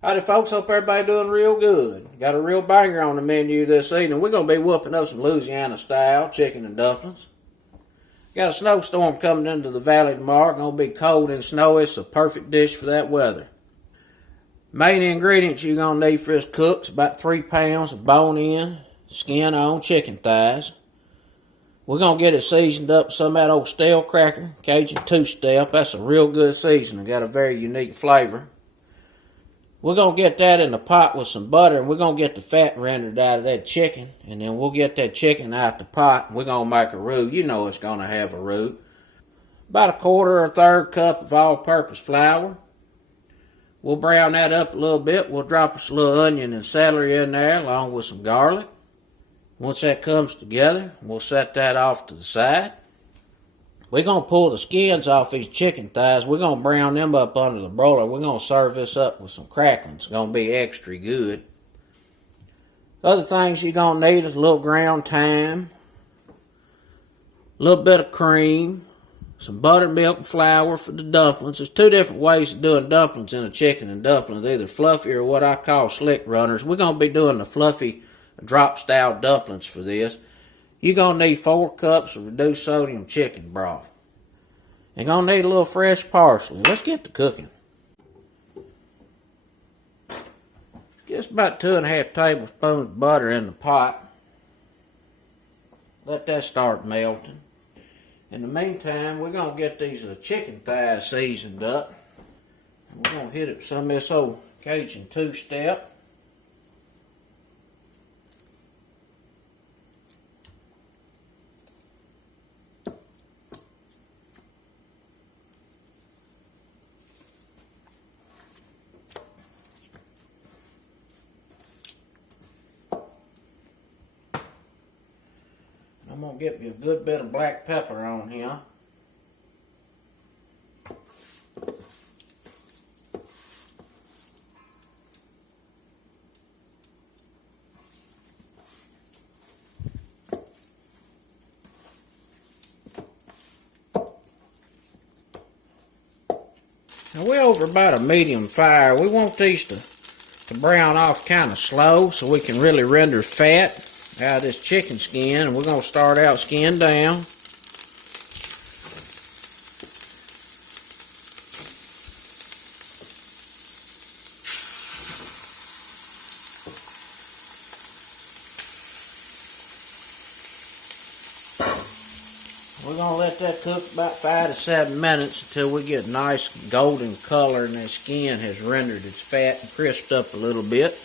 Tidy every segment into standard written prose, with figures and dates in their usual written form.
Howdy folks, hope everybody doing real good. Got a real banger on the menu this evening. We're going to be whooping up some Louisiana style chicken and dumplings. Got a snowstorm coming into the valley tomorrow. Going to be cold and snowy. It's a perfect dish for that weather. Main ingredients you're going to need for this cook is about 3 pounds of bone-in, skin-on chicken thighs. We're going to get it seasoned up with some of that old stale cracker, Cajun 2-step. That's a real good seasoning. Got a very unique flavor. We're going to get that in the pot with some butter, and we're going to get the fat rendered out of that chicken, and then we'll get that chicken out the pot, and we're going to make a roux. You know it's going to have a roux. About a quarter or a third cup of all-purpose flour. We'll brown that up a little bit. We'll drop us a little onion and celery in there, along with some garlic. Once that comes together, we'll set that off to the side. We're going to pull the skins off these chicken thighs. We're going to brown them up under the broiler. We're going to serve this up with some cracklins. It's going to be extra good. Other things you're going to need is a little ground thyme, a little bit of cream, some buttermilk and flour for the dumplings. There's 2 different ways of doing dumplings in a chicken and dumplings, either fluffy or what I call slick runners. We're going to be doing the fluffy drop-style dumplings for this. You're going to need 4 cups of reduced sodium chicken broth. You're going to need a little fresh parsley. Let's get to cooking. Get about 2½ tablespoons of butter in the pot. Let that start melting. In the meantime, we're going to get these chicken thighs seasoned up. We're going to hit it with some of this old Cajun 2-step. I'm going to get me a good bit of black pepper on here. Now we're over about a medium fire. We want these to brown off kind of slow so we can really render fat out of this chicken skin, and we're going to start out skin down. We're going to let that cook about 5 to 7 minutes until we get nice golden color and that skin has rendered its fat and crisped up a little bit.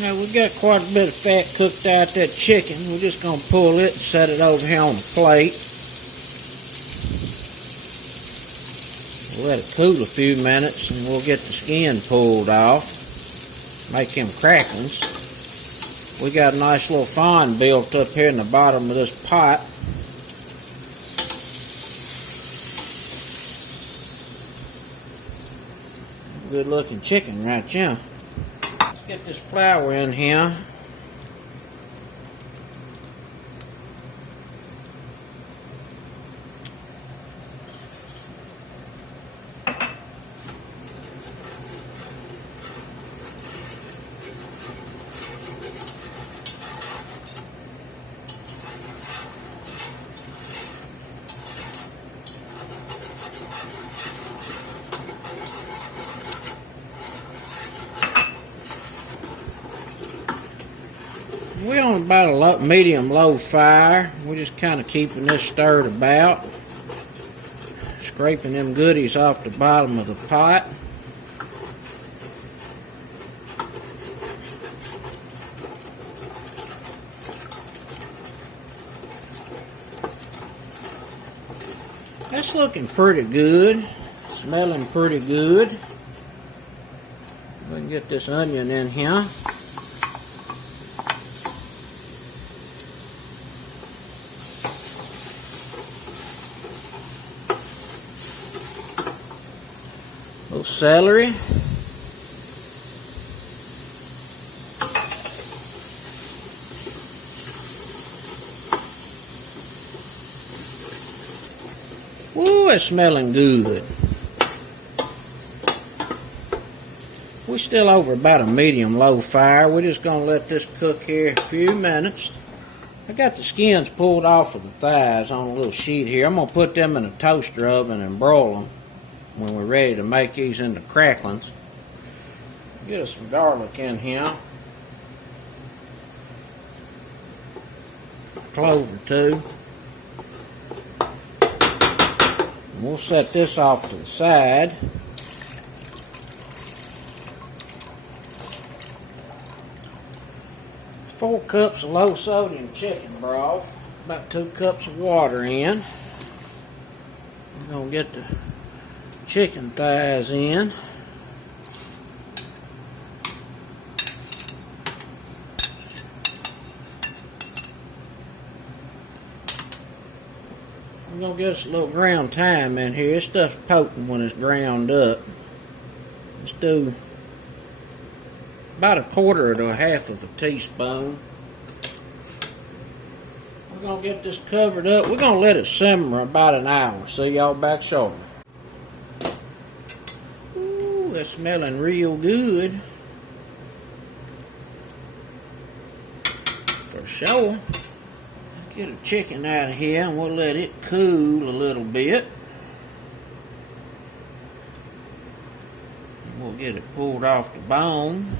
Now we've got quite a bit of fat cooked out that chicken. We're just going to pull it and set it over here on the plate. We'll let it cool a few minutes and we'll get the skin pulled off. Make them cracklins. We got a nice little fond built up here in the bottom of this pot. Good looking chicken right here. Get this flour in here. We're on about a medium-low fire. We're just kind of keeping this stirred about. Scraping them goodies off the bottom of the pot. That's looking pretty good. Smelling pretty good. We can get this onion in here. A little celery. Ooh, it's smelling good. We're still over about a medium-low fire. We're just going to let this cook here a few minutes. I got the skins pulled off of the thighs on a little sheet here. I'm going to put them in a toaster oven and broil them when we're ready to make these into cracklins. Get us some garlic in here. Clove or two. And we'll set this off to the side. 4 cups of low sodium chicken broth, about 2 cups of water in. We're going to get the chicken thighs in. We're going to get us a little ground thyme in here. This stuff's potent when it's ground up. Let's do about 1/4 to 1/2 of a teaspoon. We're going to get this covered up. We're going to let it simmer about an hour. See y'all back shortly. Ooh, that's smelling real good. For sure. Get a chicken out of here and we'll let it cool a little bit. And we'll get it pulled off the bone.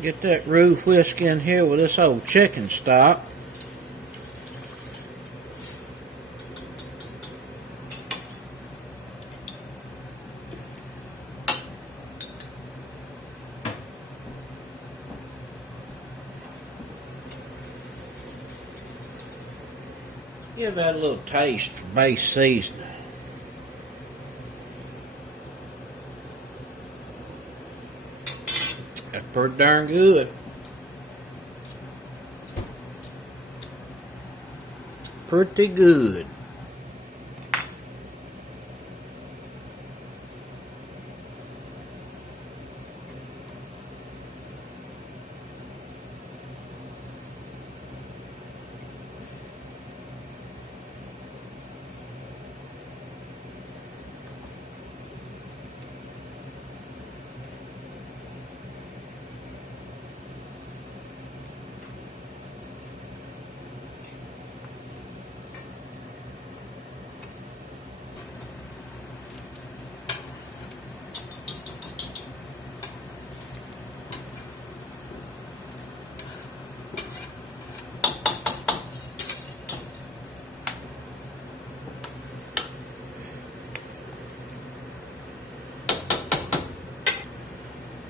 Get that roux whisk in here with this old chicken stock. Give that a little taste for base seasoning. That's pretty darn good. Pretty good.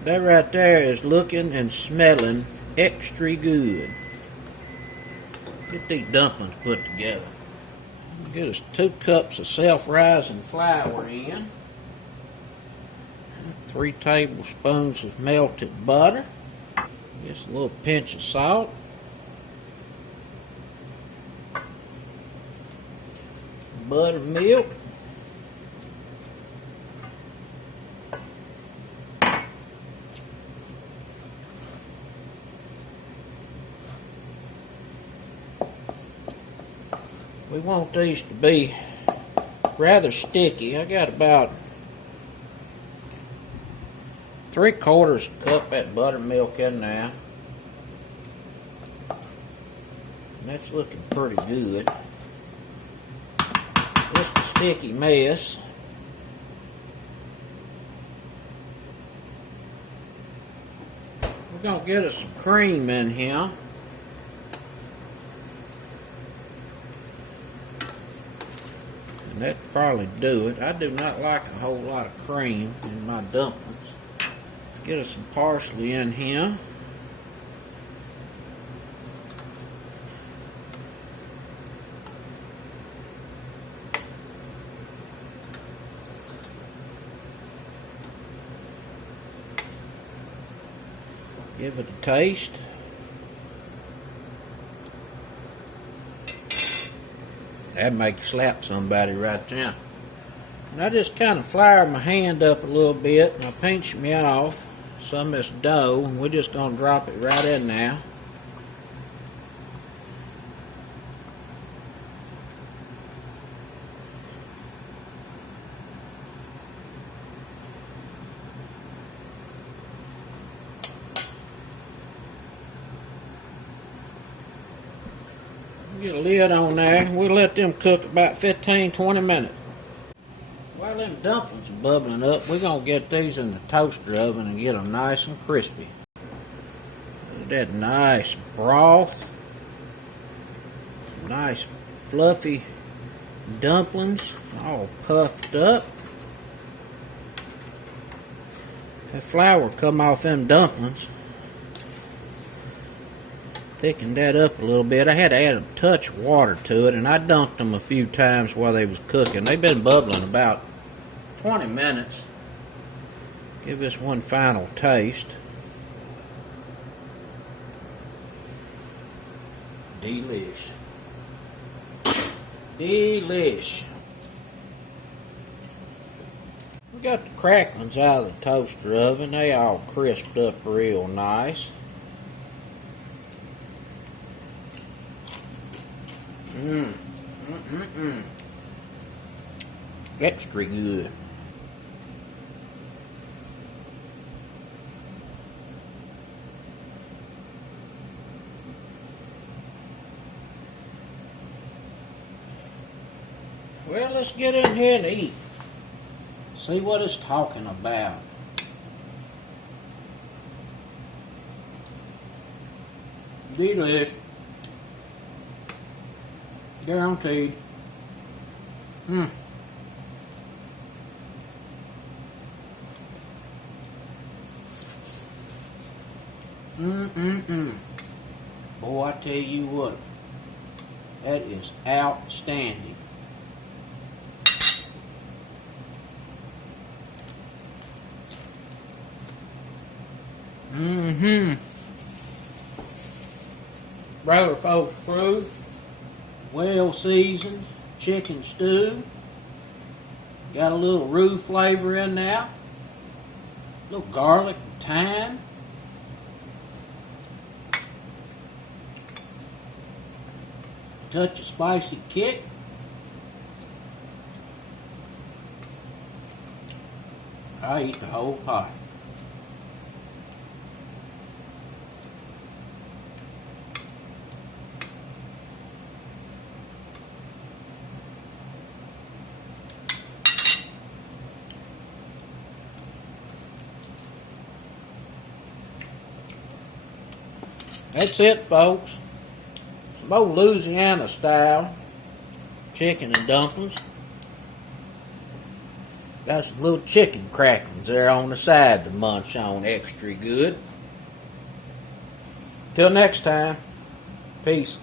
That right there is looking and smelling extra good. Get these dumplings put together. Get us 2 cups of self-rising flour in. 3 tablespoons of melted butter. Just a little pinch of salt. Buttermilk. We want these to be rather sticky. I got about 3/4 cup of buttermilk in there. And that's looking pretty good. Just a sticky mess. We're going to get us some cream in here. And that'd probably do it. I do not like a whole lot of cream in my dumplings. Get us some parsley in here. Give it a taste. That makes slap somebody right there. And I just kind of flour my hand up a little bit and I pinch me off some of this dough, and we're just going to drop it right in now. Get a lid on there. We'll let them cook about 15-20 minutes. While them dumplings are bubbling up, we're going to get these in the toaster oven and get them nice and crispy. Look at that nice broth. Nice fluffy dumplings, all puffed up. That flour come off them dumplings. Thickened that up a little bit. I had to add a touch of water to it, and I dunked them a few times while they was cooking. They've been bubbling about 20 minutes. Give this one final taste. Delish. Delish. We got the cracklins out of the toaster oven. They all crisped up real nice. Extra good. Well, let's get in here and eat. See what it's talking about. Delish. Guaranteed. Boy, I tell you what, that is outstanding. Brother folks approved. Well seasoned chicken stew. Got a little roux flavor in there. A little garlic and thyme. Touch of spicy kick. I eat the whole pot. That's it, folks. Some old Louisiana style chicken and dumplings. Got some little chicken cracklins there on the side to munch on extra good. Till next time, peace.